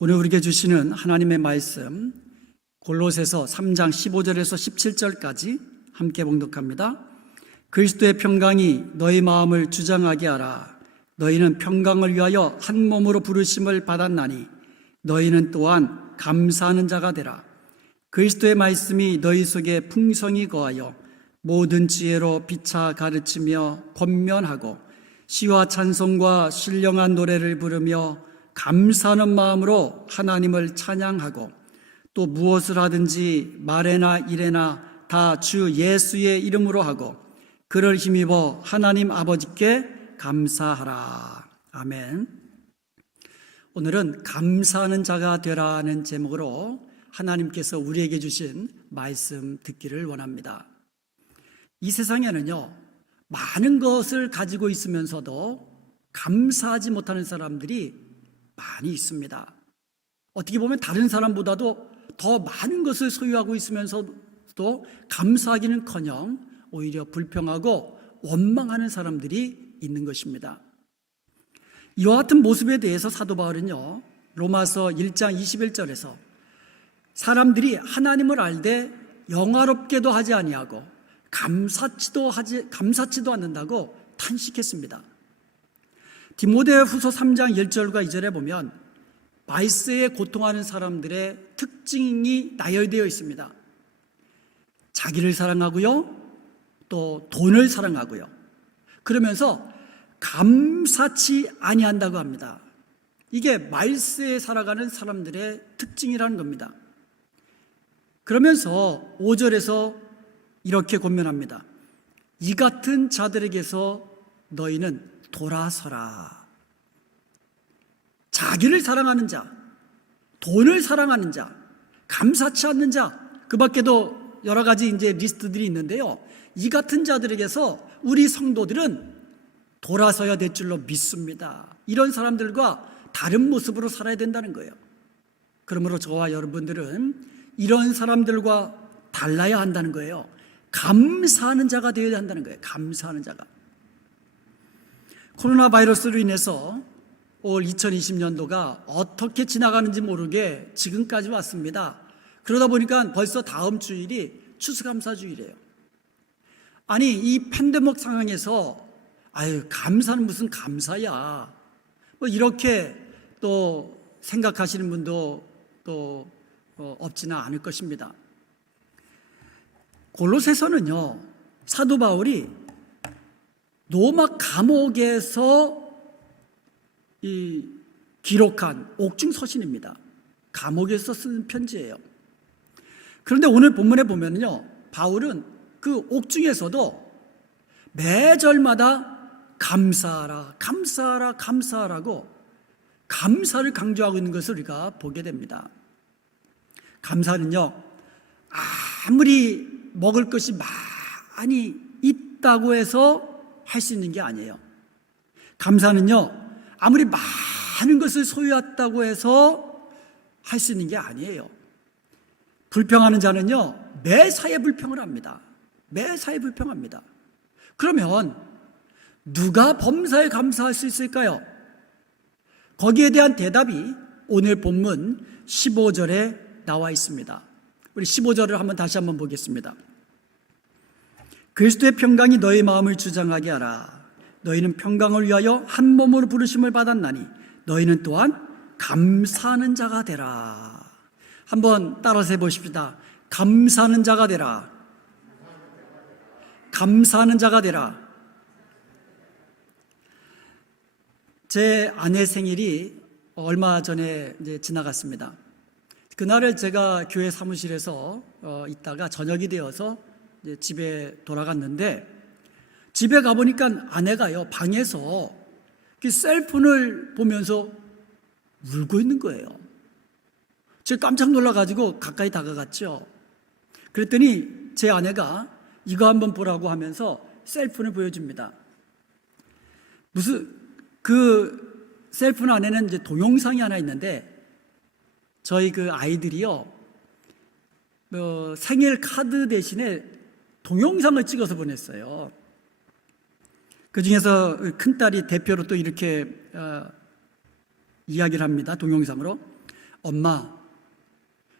오늘 우리에게 주시는 하나님의 말씀 골로새서 3장 15절에서 17절까지 함께 봉독합니다. 그리스도의 평강이 너희 마음을 주장하게 하라. 너희는 평강을 위하여 한 몸으로 부르심을 받았나니 너희는 또한 감사하는 자가 되라. 그리스도의 말씀이 너희 속에 풍성히 거하여 모든 지혜로 피차 가르치며 권면하고 시와 찬송과 신령한 노래를 부르며 감사하는 마음으로 하나님을 찬양하고 또 무엇을 하든지 말에나 일에나 다 주 예수의 이름으로 하고 그를 힘입어 하나님 아버지께 감사하라. 아멘. 오늘은 감사하는 자가 되라는 제목으로 하나님께서 우리에게 주신 말씀 듣기를 원합니다. 이 세상에는요, 많은 것을 가지고 있으면서도 감사하지 못하는 사람들이 많이 있습니다. 어떻게 보면 다른 사람보다도 더 많은 것을 소유하고 있으면서도 감사하기는커녕 오히려 불평하고 원망하는 사람들이 있는 것입니다. 이와 같은 모습에 대해서 사도 바울은요, 로마서 1장 21절에서 사람들이 하나님을 알되 영화롭게도 하지 아니하고 감사치도 않는다고 탄식했습니다. 디모데후서 3장 1절과 2절에 보면 말세에 고통하는 사람들의 특징이 나열되어 있습니다. 자기를 사랑하고요, 또 돈을 사랑하고요. 그러면서 감사치 아니한다고 합니다. 이게 말세에 살아가는 사람들의 특징이라는 겁니다. 그러면서 5절에서 이렇게 권면합니다. 이 같은 자들에게서 너희는 돌아서라. 자기를 사랑하는 자, 돈을 사랑하는 자, 감사치 않는 자, 그 밖에도 여러 가지 이제 리스트들이 있는데요. 이 같은 자들에게서 우리 성도들은 돌아서야 될 줄로 믿습니다. 이런 사람들과 다른 모습으로 살아야 된다는 거예요. 그러므로 저와 여러분들은 이런 사람들과 달라야 한다는 거예요. 감사하는 자가 되어야 한다는 거예요. 감사하는 자가. 코로나 바이러스로 인해서 올 2020년도가 어떻게 지나가는지 모르게 지금까지 왔습니다. 그러다 보니까 벌써 다음 주일이 추수감사주일이에요. 아니, 이 팬데믹 상황에서 감사는 무슨 감사야, 뭐 이렇게 또 생각하시는 분도 또 없지는 않을 것입니다. 골로새서는요, 사도 바울이 로마 감옥에서 기록한 옥중 서신입니다. 감옥에서 쓴 편지예요. 그런데 오늘 본문에 보면요, 바울은 그 옥중에서도 매절마다 감사하라, 감사하라, 감사하라고 감사를 강조하고 있는 것을 우리가 보게 됩니다. 감사는요, 아무리 먹을 것이 많이 있다고 해서 할 수 있는 게 아니에요. 감사는요, 아무리 많은 것을 소유했다고 해서 할 수 있는 게 아니에요. 불평하는 자는요, 매사에 불평을 합니다. 매사에 불평합니다. 그러면 누가 범사에 감사할 수 있을까요? 거기에 대한 대답이 오늘 본문 15절에 나와 있습니다. 우리 15절을 다시 한번 보겠습니다. 그리스도의 평강이 너희 마음을 주장하게 하라. 너희는 평강을 위하여 한 몸으로 부르심을 받았나니 너희는 또한 감사하는 자가 되라. 한번 따라서 해보십시다. 감사하는 자가 되라. 감사하는 자가 되라. 제 아내 생일이 얼마 전에 이제 지나갔습니다. 그날을 제가 교회 사무실에서 있다가 저녁이 되어서 이제 집에 돌아갔는데, 집에 가보니까 아내가요, 방에서 그 셀폰을 보면서 울고 있는 거예요. 제가 깜짝 놀라가지고 가까이 다가갔죠. 그랬더니 제 아내가 이거 한번 보라고 하면서 셀폰을 보여줍니다. 그 셀폰 안에는 이제 동영상이 하나 있는데, 저희 그 아이들이요, 생일 카드 대신에 동영상을 찍어서 보냈어요. 그 중에서 큰딸이 대표로 또 이렇게 이야기를 합니다. 동영상으로. 엄마,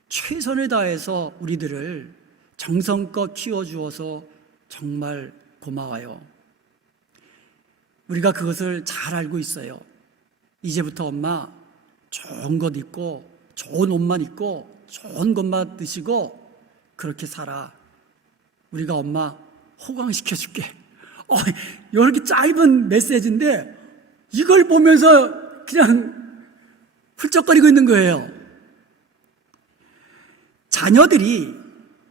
최선을 다해서 우리들을 정성껏 키워주어서 정말 고마워요. 우리가 그것을 잘 알고 있어요. 이제부터 엄마, 좋은 것 입고 좋은 옷만 입고 좋은 것만 드시고 그렇게 살아. 우리가 엄마 호강시켜줄게. 이렇게 짧은 메시지인데 이걸 보면서 그냥 훌쩍거리고 있는 거예요. 자녀들이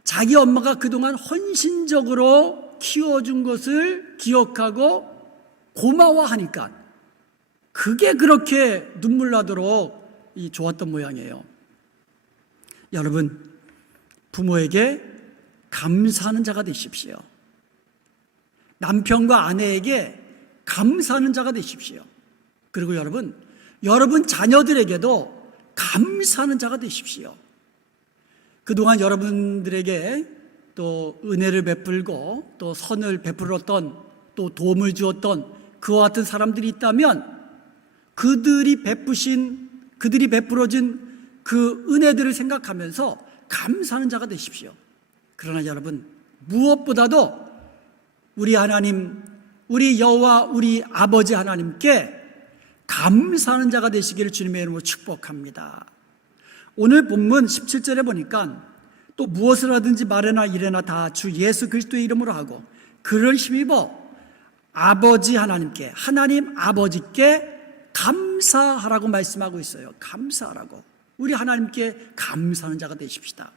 자기 엄마가 그동안 헌신적으로 키워준 것을 기억하고 고마워하니까 그게 그렇게 눈물 나도록 좋았던 모양이에요. 여러분, 부모에게 감사하는 자가 되십시오. 남편과 아내에게 감사하는 자가 되십시오. 그리고 여러분 자녀들에게도 감사하는 자가 되십시오. 그동안 여러분들에게 또 은혜를 베풀고 또 선을 베풀었던 또 도움을 주었던 그와 같은 사람들이 있다면 그들이 베풀어진 그 은혜들을 생각하면서 감사하는 자가 되십시오. 그러나 여러분, 무엇보다도 우리 하나님, 우리 여호와 우리 아버지 하나님께 감사하는 자가 되시기를 주님의 이름으로 축복합니다. 오늘 본문 17절에 보니까 또 무엇을 하든지 말이나 이래나 다 주 예수 그리스도의 이름으로 하고 그를 힘입어 아버지 하나님께, 하나님 아버지께 감사하라고 말씀하고 있어요. 감사하라고. 우리 하나님께 감사하는 자가 되십시다.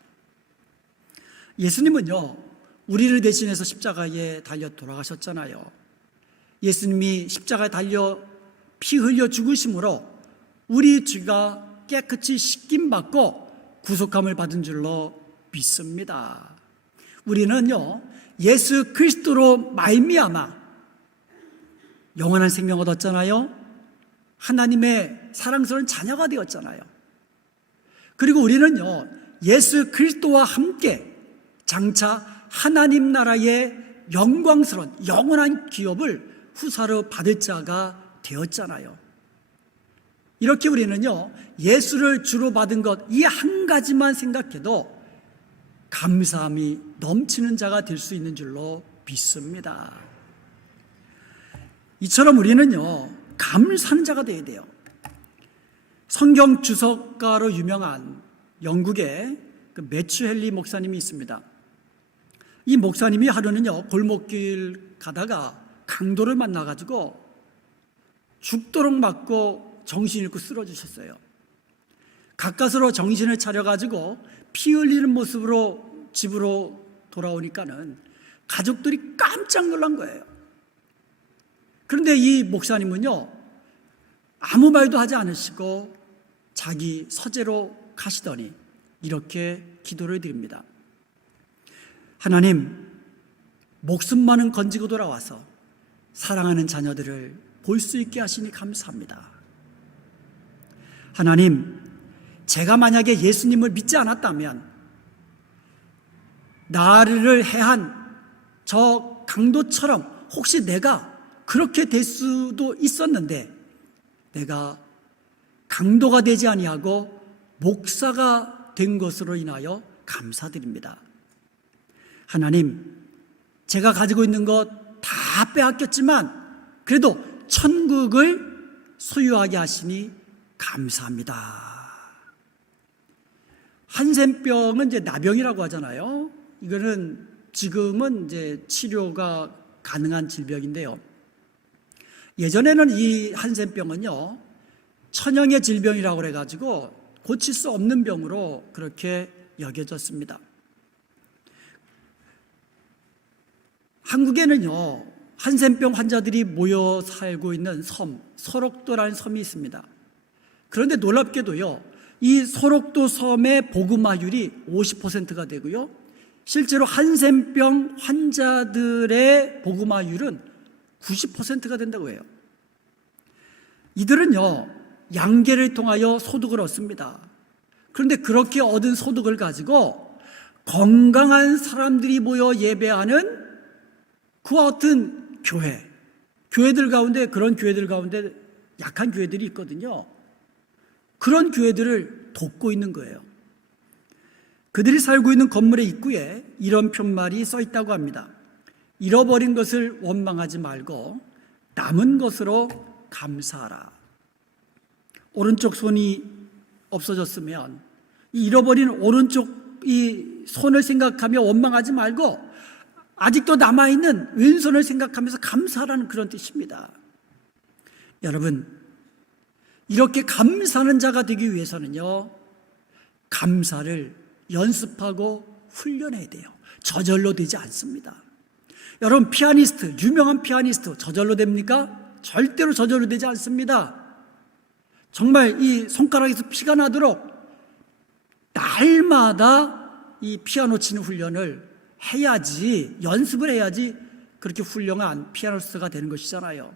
예수님은요, 우리를 대신해서 십자가에 달려 돌아가셨잖아요. 예수님이 십자가에 달려 피 흘려 죽으심으로 우리 죄가 깨끗이 씻김받고 구속함을 받은 줄로 믿습니다. 우리는요, 예수 그리스도로 말미암아 영원한 생명 얻었잖아요. 하나님의 사랑스러운 자녀가 되었잖아요. 그리고 우리는요, 예수 그리스도와 함께 장차 하나님 나라의 영광스러운 영원한 기업을 후사로 받을 자가 되었잖아요. 이렇게 우리는요, 예수를 주로 받은 것 이 한 가지만 생각해도 감사함이 넘치는 자가 될 수 있는 줄로 믿습니다. 이처럼 우리는요, 감사하는 자가 되어야 돼요. 성경 주석가로 유명한 영국의 매튜 헨리 목사님이 있습니다. 이 목사님이 하루는요, 골목길 가다가 강도를 만나가지고 죽도록 맞고 정신 잃고 쓰러지셨어요. 가까스로 정신을 차려가지고 피 흘리는 모습으로 집으로 돌아오니까는 가족들이 깜짝 놀란 거예요. 그런데 이 목사님은요, 아무 말도 하지 않으시고 자기 서재로 가시더니 이렇게 기도를 드립니다. 하나님, 목숨만은 건지고 돌아와서 사랑하는 자녀들을 볼 수 있게 하시니 감사합니다. 하나님, 제가 만약에 예수님을 믿지 않았다면 나를 해한 저 강도처럼 혹시 내가 그렇게 될 수도 있었는데 내가 강도가 되지 아니하고 목사가 된 것으로 인하여 감사드립니다. 하나님, 제가 가지고 있는 것 다 빼앗겼지만 그래도 천국을 소유하게 하시니 감사합니다. 한센병은 이제 나병이라고 하잖아요. 이거는 지금은 이제 치료가 가능한 질병인데요. 예전에는 이 한센병은요, 천형의 질병이라고 해가지고 고칠 수 없는 병으로 그렇게 여겨졌습니다. 한국에는요, 한센병 환자들이 모여 살고 있는 섬, 소록도라는 섬이 있습니다. 그런데 놀랍게도요, 이 소록도 섬의 복음화율이 50%가 되고요, 실제로 한센병 환자들의 복음화율은 90%가 된다고 해요. 이들은요, 양계를 통하여 소득을 얻습니다. 그런데 그렇게 얻은 소득을 가지고 건강한 사람들이 모여 예배하는 그와 같은 교회들 가운데, 그런 교회들 가운데 약한 교회들이 있거든요. 그런 교회들을 돕고 있는 거예요. 그들이 살고 있는 건물의 입구에 이런 편말이 써 있다고 합니다. 잃어버린 것을 원망하지 말고 남은 것으로 감사하라. 오른쪽 손이 없어졌으면 이 잃어버린 오른쪽 이 손을 생각하며 원망하지 말고 아직도 남아있는 왼손을 생각하면서 감사하라는 그런 뜻입니다. 여러분, 이렇게 감사하는 자가 되기 위해서는요, 감사를 연습하고 훈련해야 돼요. 저절로 되지 않습니다. 여러분, 피아니스트, 유명한 피아니스트 저절로 됩니까? 절대로 저절로 되지 않습니다. 정말 이 손가락에서 피가 나도록 날마다 이 피아노 치는 훈련을 해야지, 연습을 해야지 그렇게 훌륭한 피아니스트가 되는 것이잖아요.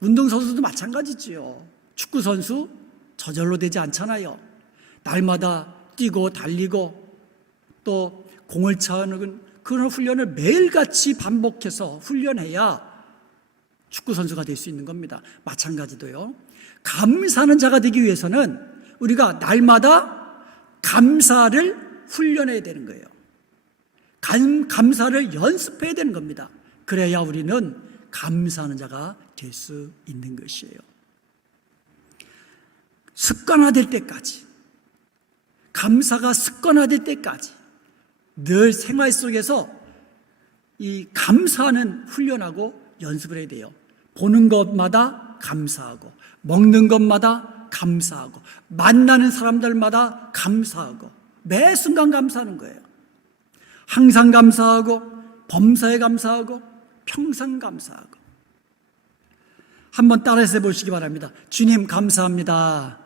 운동선수도 마찬가지지요. 축구선수 저절로 되지 않잖아요. 날마다 뛰고 달리고 또 공을 차는 그런 훈련을 매일같이 반복해서 훈련해야 축구선수가 될 수 있는 겁니다. 마찬가지도요. 감사하는 자가 되기 위해서는 우리가 날마다 감사를 훈련해야 되는 거예요. 감사를 연습해야 되는 겁니다. 그래야 우리는 감사하는 자가 될 수 있는 것이에요. 습관화될 때까지, 감사가 습관화될 때까지 늘 생활 속에서 이 감사하는 훈련하고 연습을 해야 돼요. 보는 것마다 감사하고, 먹는 것마다 감사하고, 만나는 사람들마다 감사하고, 매 순간 감사하는 거예요. 항상 감사하고, 범사에 감사하고, 평생 감사하고. 한번 따라서 해보시기 바랍니다. 주님 감사합니다.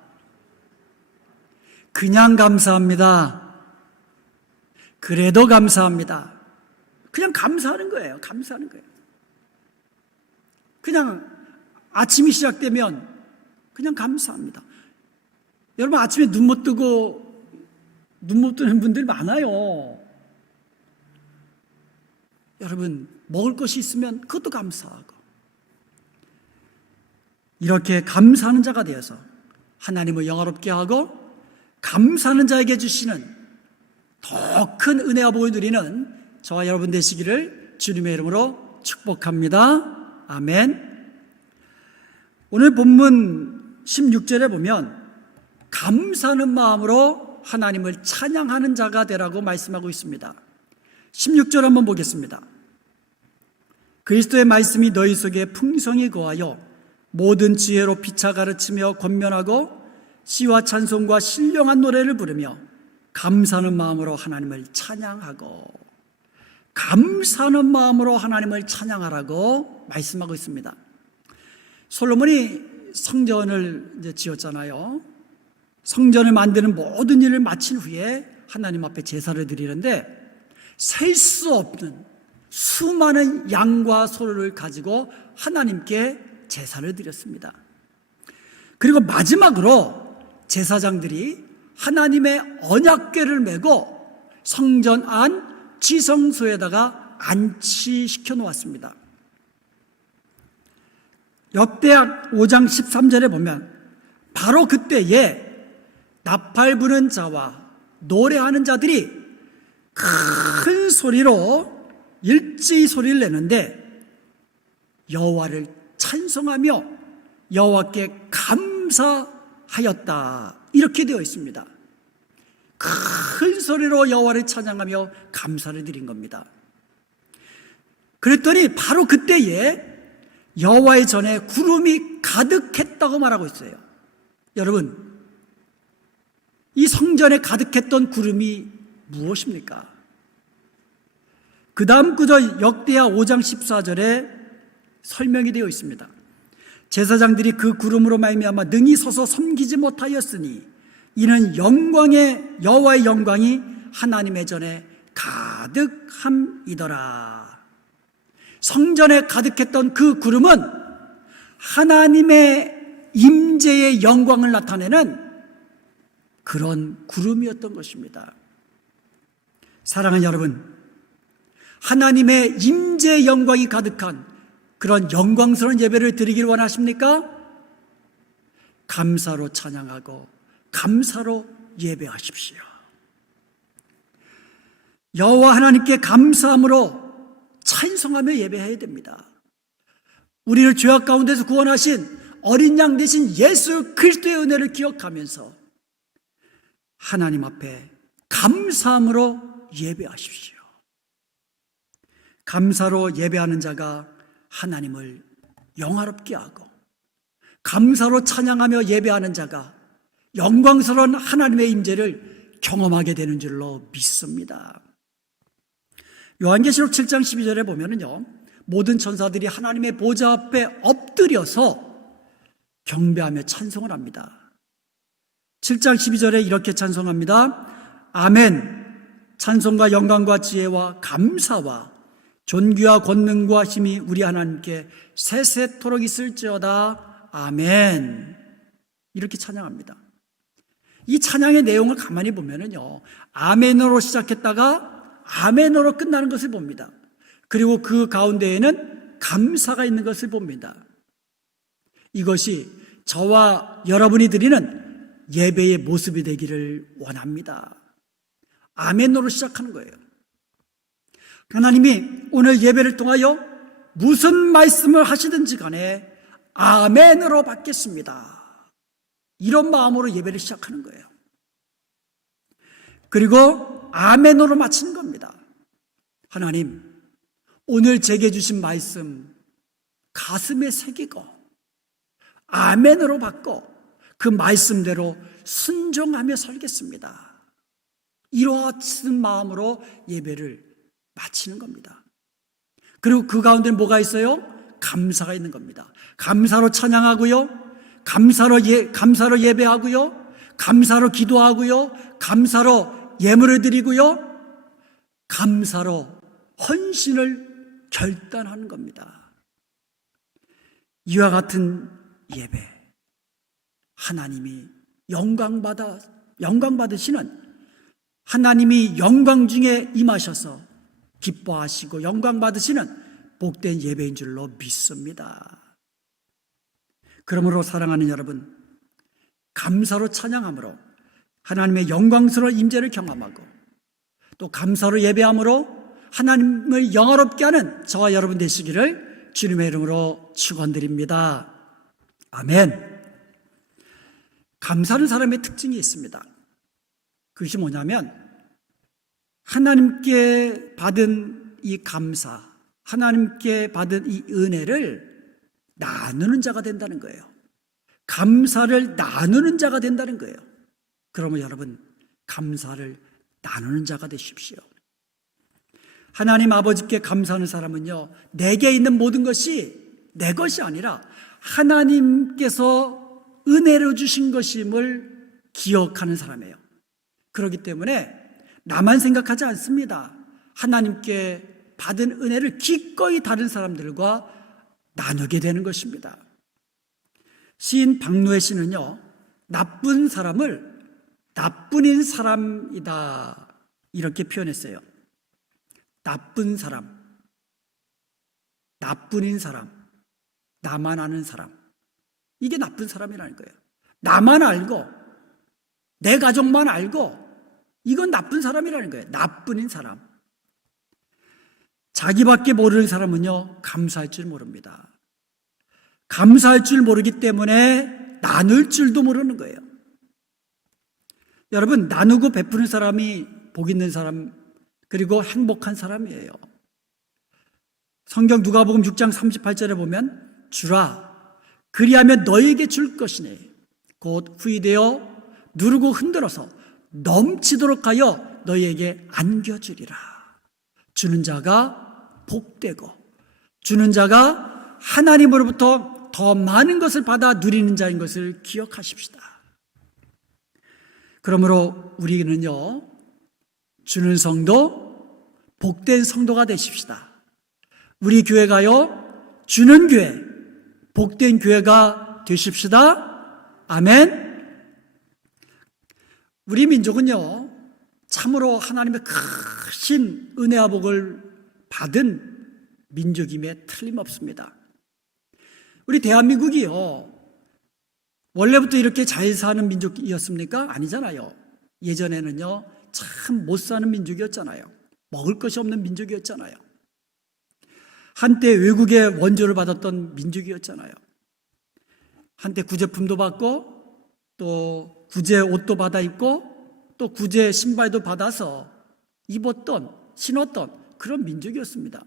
그냥 감사합니다. 그래도 감사합니다. 그냥 감사하는 거예요. 감사하는 거예요. 그냥 아침이 시작되면 그냥 감사합니다. 여러분, 아침에 눈 못 뜨는 분들 많아요. 여러분, 먹을 것이 있으면 그것도 감사하고. 이렇게 감사하는 자가 되어서 하나님을 영화롭게 하고 감사하는 자에게 주시는 더 큰 은혜와 복을 누리는 저와 여러분 되시기를 주님의 이름으로 축복합니다. 아멘. 오늘 본문 16절에 보면 감사하는 마음으로 하나님을 찬양하는 자가 되라고 말씀하고 있습니다. 16절 한번 보겠습니다. 그리스도의 말씀이 너희 속에 풍성히 거하여 모든 지혜로 피차 가르치며 권면하고 시와 찬송과 신령한 노래를 부르며 감사하는 마음으로 하나님을 찬양하고, 감사하는 마음으로 하나님을 찬양하라고 말씀하고 있습니다. 솔로몬이 성전을 이제 지었잖아요. 성전을 만드는 모든 일을 마친 후에 하나님 앞에 제사를 드리는데 셀 수 없는 수많은 양과 소를 가지고 하나님께 제사를 드렸습니다. 그리고 마지막으로 제사장들이 하나님의 언약궤를 메고 성전 안 지성소에다가 안치시켜 놓았습니다. 역대하 5장 13절에 보면 바로 그때에 나팔 부는 자와 노래하는 자들이 큰 소리로 일제히 소리를 내는데 여호와를 찬송하며 여호와께 감사하였다, 이렇게 되어 있습니다. 큰 소리로 여호와를 찬양하며 감사를 드린 겁니다. 그랬더니 바로 그때에 여호와의 전에 구름이 가득했다고 말하고 있어요. 여러분, 이 성전에 가득했던 구름이 무엇입니까? 그 다음 구절 역대하 5장 14절에 설명이 되어 있습니다. 제사장들이 그 구름으로 말미암아 능히 서서 섬기지 못하였으니 이는 여호와의 영광이 하나님의 전에 가득함이더라. 성전에 가득했던 그 구름은 하나님의 임재의 영광을 나타내는 그런 구름이었던 것입니다. 사랑하는 여러분, 하나님의 임재의 영광이 가득한 그런 영광스러운 예배를 드리길 원하십니까? 감사로 찬양하고 감사로 예배하십시오. 여호와 하나님께 감사함으로 찬송하며 예배해야 됩니다. 우리를 죄악 가운데서 구원하신 어린 양 대신 예수 그리스도의 은혜를 기억하면서 하나님 앞에 감사함으로 예배하십시오. 감사로 예배하는 자가 하나님을 영화롭게 하고, 감사로 찬양하며 예배하는 자가 영광스러운 하나님의 임재를 경험하게 되는 줄로 믿습니다. 요한계시록 7장 12절에 보면은요, 모든 천사들이 하나님의 보좌 앞에 엎드려서 경배하며 찬송을 합니다. 7장 12절에 이렇게 찬송합니다. 아멘. 찬송과 영광과 지혜와 감사와 존귀와 권능과 힘이 우리 하나님께 세세토록 있을지어다. 아멘. 이렇게 찬양합니다. 이 찬양의 내용을 가만히 보면은요, 아멘으로 시작했다가 아멘으로 끝나는 것을 봅니다. 그리고 그 가운데에는 감사가 있는 것을 봅니다. 이것이 저와 여러분이 드리는 예배의 모습이 되기를 원합니다. 아멘으로 시작하는 거예요. 하나님이 오늘 예배를 통하여 무슨 말씀을 하시든지 간에 아멘으로 받겠습니다. 이런 마음으로 예배를 시작하는 거예요. 그리고 아멘으로 마치는 겁니다. 하나님, 오늘 제게 주신 말씀 가슴에 새기고 아멘으로 받고 그 말씀대로 순종하며 살겠습니다. 이러한 마음으로 예배를 마치는 겁니다. 그리고 그 가운데 뭐가 있어요? 감사가 있는 겁니다. 감사로 찬양하고요, 감사로 예배하고요, 감사로 기도하고요, 감사로 예물을 드리고요, 감사로 헌신을 결단하는 겁니다. 이와 같은 예배, 하나님이 영광 받으시는, 하나님이 영광 중에 임하셔서 기뻐하시고 영광 받으시는 복된 예배인 줄로 믿습니다. 그러므로 사랑하는 여러분, 감사로 찬양함으로 하나님의 영광스러운 임재를 경험하고, 또 감사로 예배함으로 하나님을 영화롭게 하는 저와 여러분 되시기를 주님의 이름으로 축원드립니다. 아멘. 감사하는 사람의 특징이 있습니다. 그것이 뭐냐면, 하나님께 받은 이 감사, 하나님께 받은 이 은혜를 나누는 자가 된다는 거예요. 감사를 나누는 자가 된다는 거예요. 그러면 여러분, 감사를 나누는 자가 되십시오. 하나님 아버지께 감사하는 사람은요, 내게 있는 모든 것이 내 것이 아니라 하나님께서 은혜로 주신 것임을 기억하는 사람이에요. 그렇기 때문에 나만 생각하지 않습니다. 하나님께 받은 은혜를 기꺼이 다른 사람들과 나누게 되는 것입니다. 시인 박노해 씨는요, 나쁜 사람을 나뿐인 사람이다 이렇게 표현했어요. 나쁜 사람, 나뿐인 사람, 나만 아는 사람, 이게 나쁜 사람이라는 거예요. 나만 알고 내 가족만 알고 이건 나쁜 사람이라는 거예요. 나뿐인 사람. 자기밖에 모르는 사람은요, 감사할 줄 모릅니다. 감사할 줄 모르기 때문에 나눌 줄도 모르는 거예요. 여러분, 나누고 베푸는 사람이 복 있는 사람, 그리고 행복한 사람이에요. 성경 누가복음 6장 38절에 보면, 주라, 그리하면 너에게 줄 것이니 곧 후이되어 누르고 흔들어서 넘치도록 하여 너희에게 안겨주리라. 주는 자가 복되고 주는 자가 하나님으로부터 더 많은 것을 받아 누리는 자인 것을 기억하십시다. 그러므로 우리는요, 주는 성도, 복된 성도가 되십시다. 우리 교회가요, 주는 교회, 복된 교회가 되십시다. 아멘. 우리 민족은요, 참으로 하나님의 크신 은혜와 복을 받은 민족임에 틀림없습니다. 우리 대한민국이요, 원래부터 이렇게 잘 사는 민족이었습니까? 아니잖아요. 예전에는요, 참 못 사는 민족이었잖아요. 먹을 것이 없는 민족이었잖아요. 한때 외국의 원조를 받았던 민족이었잖아요. 한때 구제품도 받고 또 구제 옷도 받아 입고 또 구제 신발도 받아서 입었던, 신었던 그런 민족이었습니다.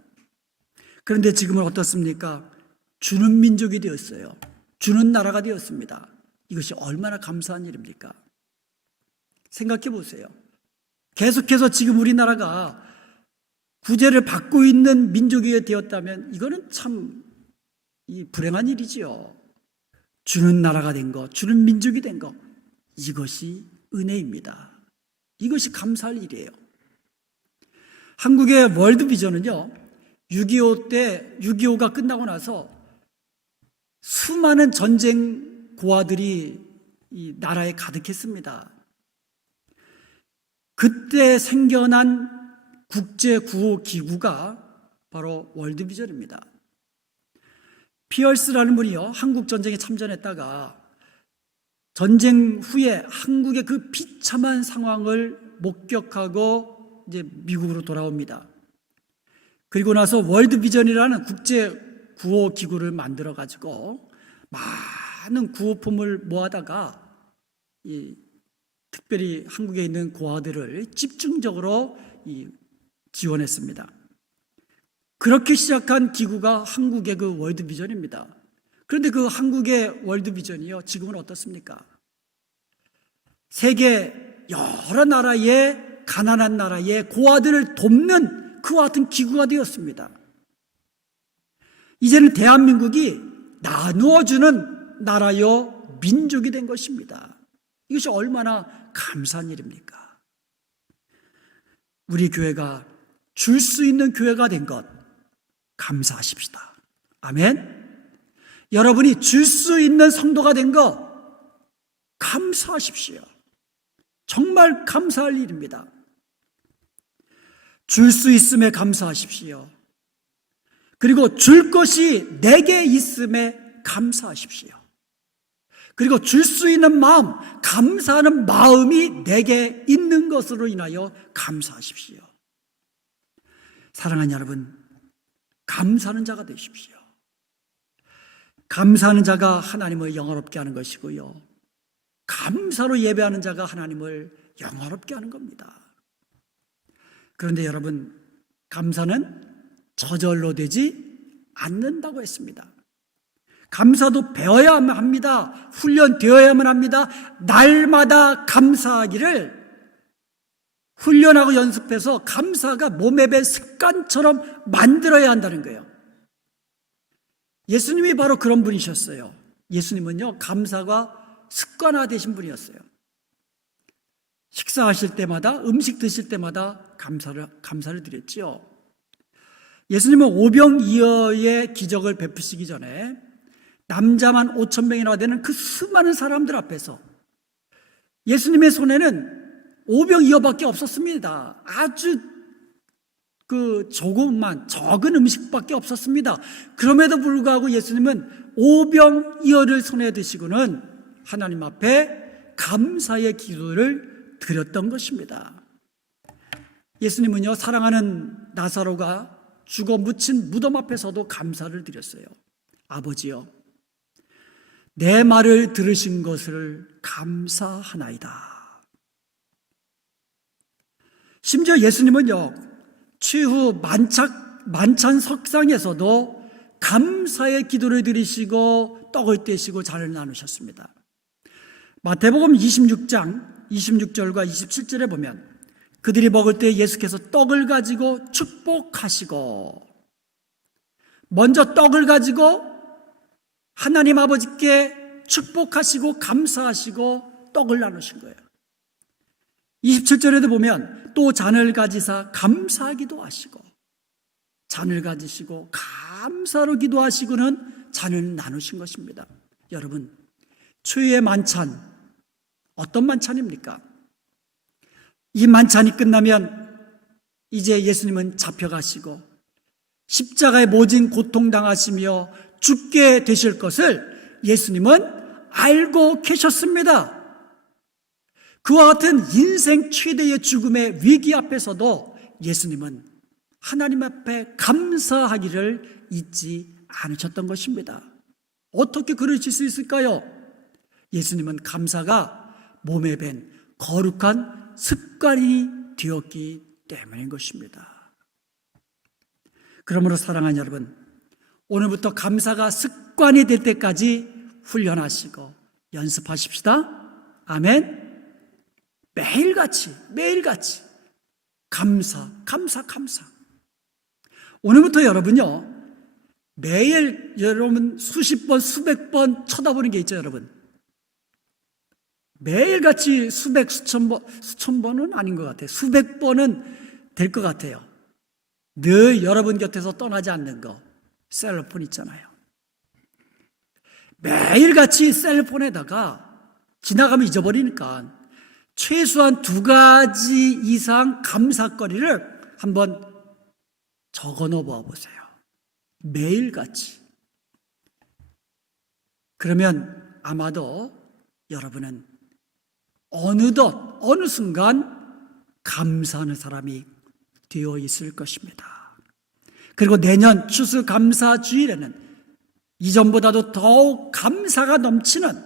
그런데 지금은 어떻습니까? 주는 민족이 되었어요. 주는 나라가 되었습니다. 이것이 얼마나 감사한 일입니까? 생각해 보세요. 계속해서 지금 우리나라가 구제를 받고 있는 민족이 되었다면 이거는 참 불행한 일이지요. 주는 나라가 된 것, 주는 민족이 된 것, 이것이 은혜입니다. 이것이 감사할 일이에요. 한국의 월드비전은요, 6.25 때 6.25가 끝나고 나서 수많은 전쟁 고아들이 이 나라에 가득했습니다. 그때 생겨난 국제구호기구가 바로 월드비전입니다. 피얼스라는 분이요, 한국 전쟁에 참전했다가 전쟁 후에 한국의 그 비참한 상황을 목격하고 이제 미국으로 돌아옵니다. 그리고 나서 월드비전이라는 국제구호기구를 만들어 가지고 많은 구호품을 모아다가 특별히 한국에 있는 고아들을 집중적으로 지원했습니다. 그렇게 시작한 기구가 한국의 그 월드비전입니다. 그런데 그 한국의 월드비전이요, 지금은 어떻습니까? 세계 여러 나라의 가난한 나라의 고아들을 돕는 그와 같은 기구가 되었습니다. 이제는 대한민국이 나누어주는 나라요 민족이 된 것입니다. 이것이 얼마나 감사한 일입니까? 우리 교회가 줄 수 있는 교회가 된 것 감사하십시다. 아멘. 여러분이 줄 수 있는 성도가 된 것 감사하십시오. 정말 감사할 일입니다. 줄 수 있음에 감사하십시오. 그리고 줄 것이 내게 있음에 감사하십시오. 그리고 줄 수 있는 마음, 감사하는 마음이 내게 있는 것으로 인하여 감사하십시오. 사랑하는 여러분, 감사하는 자가 되십시오. 감사하는 자가 하나님을 영화롭게 하는 것이고요, 감사로 예배하는 자가 하나님을 영화롭게 하는 겁니다. 그런데 여러분, 감사는 저절로 되지 않는다고 했습니다. 감사도 배워야만 합니다. 훈련되어야만 합니다. 날마다 감사하기를 훈련하고 연습해서 감사가 몸에 배 습관처럼 만들어야 한다는 거예요. 예수님이 바로 그런 분이셨어요. 예수님은요, 감사가 습관화되신 분이었어요. 식사하실 때마다, 음식 드실 때마다 감사를 드렸지요. 예수님은 오병이어의 기적을 베푸시기 전에 남자만 5,000명이나 되는 그 수많은 사람들 앞에서 예수님의 손에는 오병이어밖에 없었습니다. 아주 적은 음식밖에 없었습니다. 그럼에도 불구하고 예수님은 오병이어를 손에 드시고는 하나님 앞에 감사의 기도를 드렸던 것입니다. 예수님은요, 사랑하는 나사로가 죽어 묻힌 무덤 앞에서도 감사를 드렸어요. 아버지여, 내 말을 들으신 것을 감사하나이다. 심지어 예수님은요, 최후 만찬 석상에서도 감사의 기도를 드리시고 떡을 떼시고 잔을 나누셨습니다. 마태복음 26장 26절과 27절에 보면 그들이 먹을 때 예수께서 떡을 가지고 축복하시고, 먼저 떡을 가지고 하나님 아버지께 축복하시고 감사하시고 떡을 나누신 거예요. 27절에도 보면 또 잔을 가지사 감사하기도 하시고, 잔을 가지시고 감사로 기도하시고는 잔을 나누신 것입니다. 여러분, 최후의 만찬, 어떤 만찬입니까? 이 만찬이 끝나면 이제 예수님은 잡혀가시고 십자가에 모진 고통당하시며 죽게 되실 것을 예수님은 알고 계셨습니다. 그와 같은 인생 최대의 죽음의 위기 앞에서도 예수님은 하나님 앞에 감사하기를 잊지 않으셨던 것입니다. 어떻게 그러실 수 있을까요? 예수님은 감사가 몸에 밴 거룩한 습관이 되었기 때문인 것입니다. 그러므로 사랑하는 여러분, 오늘부터 감사가 습관이 될 때까지 훈련하시고 연습하십시다. 아멘. 매일같이 감사. 오늘부터 여러분요, 매일 여러분 수십 번, 수백 번 쳐다보는 게 있죠, 여러분. 매일같이 수천 번은 아닌 것 같아요. 수백 번은 될 것 같아요. 늘 여러분 곁에서 떠나지 않는 거, 셀러폰 있잖아요. 매일같이 셀폰에다가 지나가면 잊어버리니까 최소한 2가지 이상 감사거리를 한번 적어 놓아 보세요. 매일같이. 그러면 아마도 여러분은 어느덧 어느 순간 감사하는 사람이 되어 있을 것입니다. 그리고 내년 추수감사주일에는 이전보다도 더욱 감사가 넘치는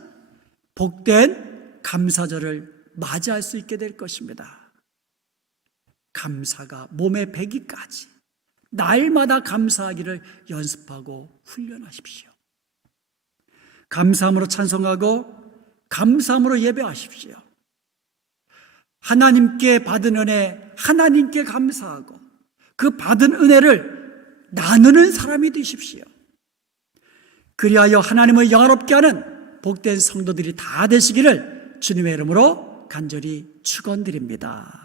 복된 감사절을 맞이할 수 있게 될 것입니다. 감사가 몸에 배기까지 날마다 감사하기를 연습하고 훈련하십시오. 감사함으로 찬송하고 감사함으로 예배하십시오. 하나님께 받은 은혜, 하나님께 감사하고 그 받은 은혜를 나누는 사람이 되십시오. 그리하여 하나님을 영화롭게 하는 복된 성도들이 다 되시기를 주님의 이름으로 간절히 축원드립니다.